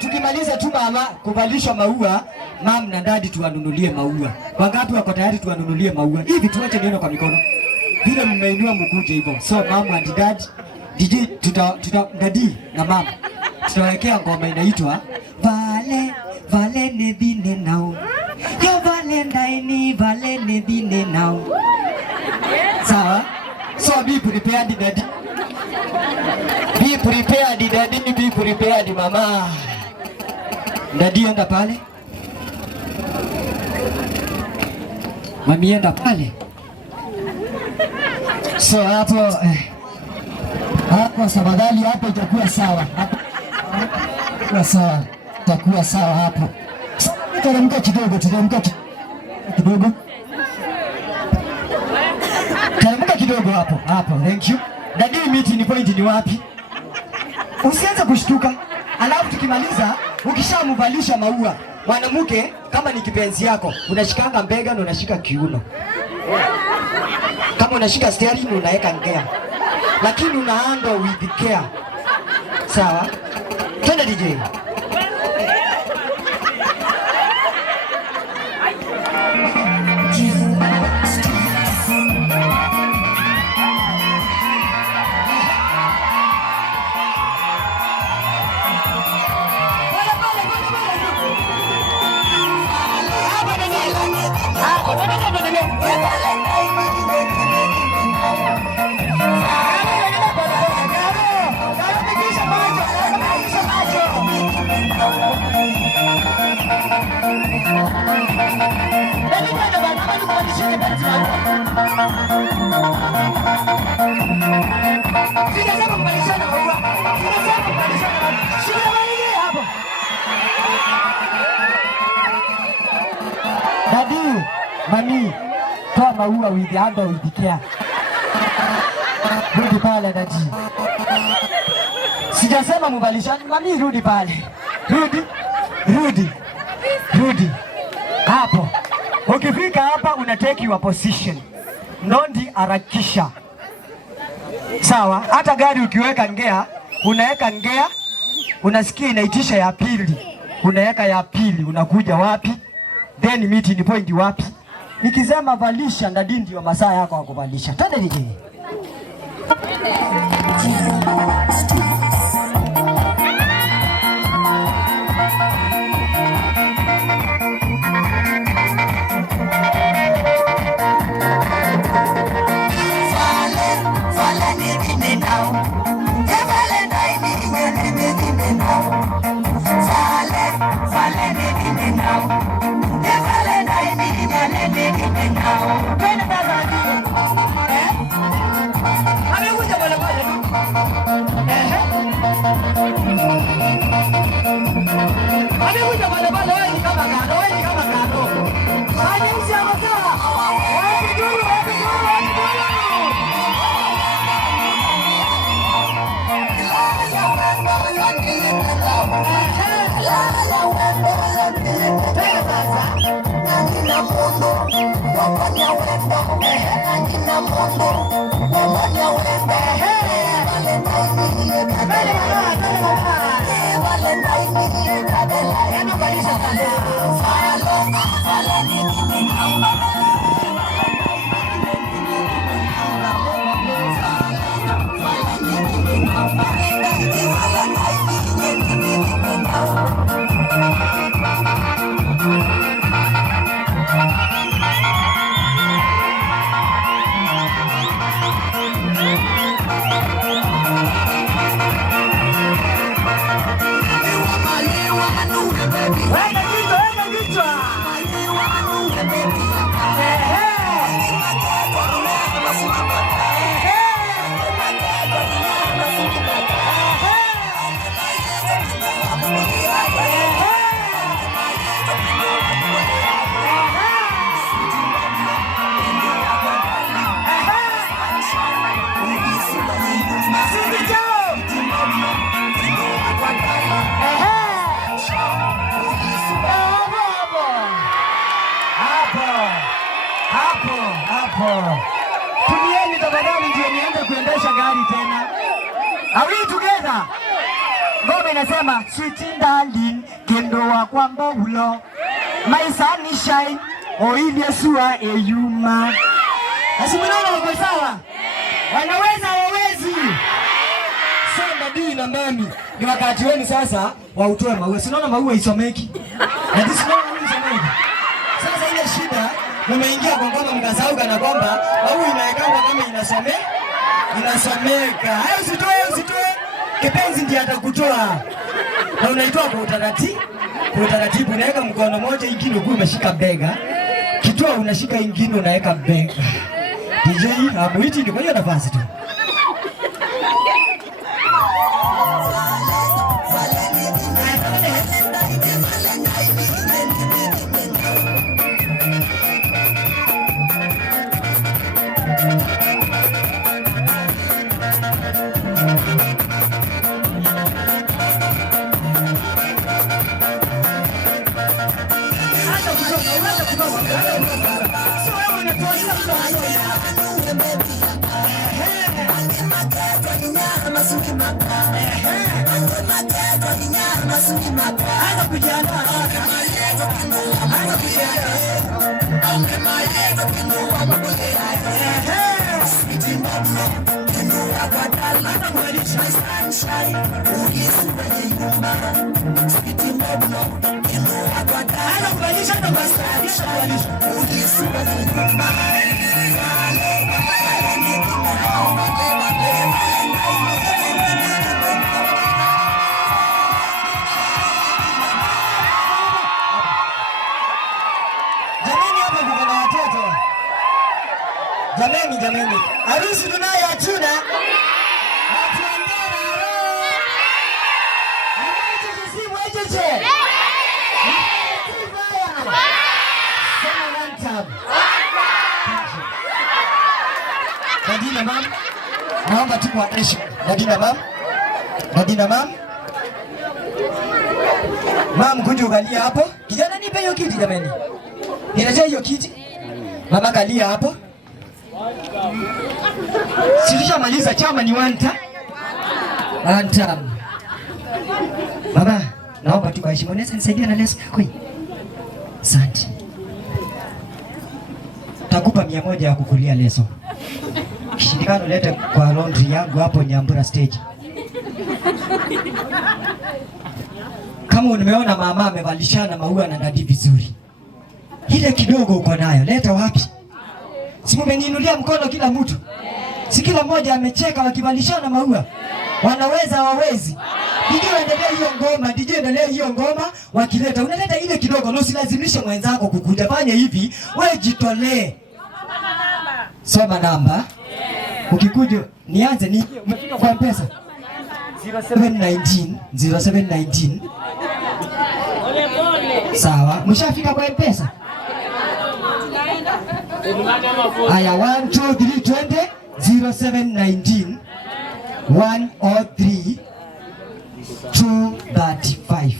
tukimaliza tu mama kuvalishwa maua, mama na dadi tuwanunulie maua. Wangapi wako tayari tuwanunulie maua? Hivi tuache neno kwa mikono. Vile mmeinua mkuje hivyo. So mama and dad, DJ dadi na mama. Tutawekea ngoma inaitwa Vale ne dine now. Yo Valentine vale ne dine now. Sawa? So be prepared daddy. Be prepared daddy, be prepared mama. Daddy enda pale. Mami enda pale. So hapo hapo sabadali hapo itakuwa sawa. Itakuwa sawa. Itakuwa sawa hapo. Teremka kidogo, teremka kidogo. Teremka kidogo hapo. Hapo. Thank you. Daddy meeting point ni wapi? Usianze kushtuka. Alafu tukimaliza ukishamvalisha maua, mwanamke kama ni kipenzi yako, unashikanga mbega na unashika kiuno. Kama unashika steering unaweka ngea. Lakini unaanda with care. Sawa? Twende DJ. Daddy, mami, toa maua with the handle with the care. Rudi pale daddy. Sijasema mubalishani, mami rudi pale. Rudi. Hapo. Ukifika hapa una take your position. Ndondi harakisha. Sawa, hata gari ukiweka ngea, unaweka ngea, unasikia inaitisha ya pili. Unaweka ya pili, unakuja wapi? Then meeting point wapi? Nikisema valisha ndadi ndio masaa yako ya kuvalisha. Twende DJ. Tumieni tafadhali ndio niende kuendesha gari tena. Are we together? ngoma inasema sweet darling kendo wa kwamba ulo my sunshine oivye sua eyuma. Asimunaona wako sawa? Wanaweza wawezi? So dadii na mami ni wakati wenu sasa wa utoe maua. Sinaona maua isomeki. Na sisi maua isomeki. Sasa ile shida umeingia kwa ngoma mkasahau kana kwamba maua inaekangwa kama inasomeka. Hayo usitoe. Kipenzi ndiye atakutoa. Na unaitoa kwa utaratibu. Kwa utaratibu unaweka mkono moja ingine ukiwa umeshika bega. Kitoa unashika ingine unaweka bega. DJ hamuiti ni kwa hiyo nafasi tu. Jameni, harusi tunayo hatuna. Nadina mam, naomba tu kwa heshima. Nadina mam. Mam kuja ukalia hapo. Kijana nipe hiyo kiti jameni. Niletea hiyo kiti. Mama kalia hapo. Silishamaliza chama ni one time. Baba, naomba tu kwa heshima unaweza nisaidia na leso yako hii. Asante. Takupa 100 ya kukulia leso. Kishindikana lete kwa laundry yangu hapo Nyambura stage. Kama umeona mama amevalishana maua na dadi vizuri. Ile kidogo uko nayo, leta wapi? Si mmeniinulia mkono kila mtu? Si kila mmoja amecheka wakivalishana maua? Wanaweza wawezi? DJ endelee hiyo ngoma wakileta. Unaleta ile kidogo, na usilazimishe mwenzako kukuja. Fanya hivi, wewe jitolee. Soma namba. Ukikuja nianze ni umefika kwa M-Pesa 0719 sawa, mshafika kwa M-Pesa? Aya 1 2 3 twende 0719 103 235.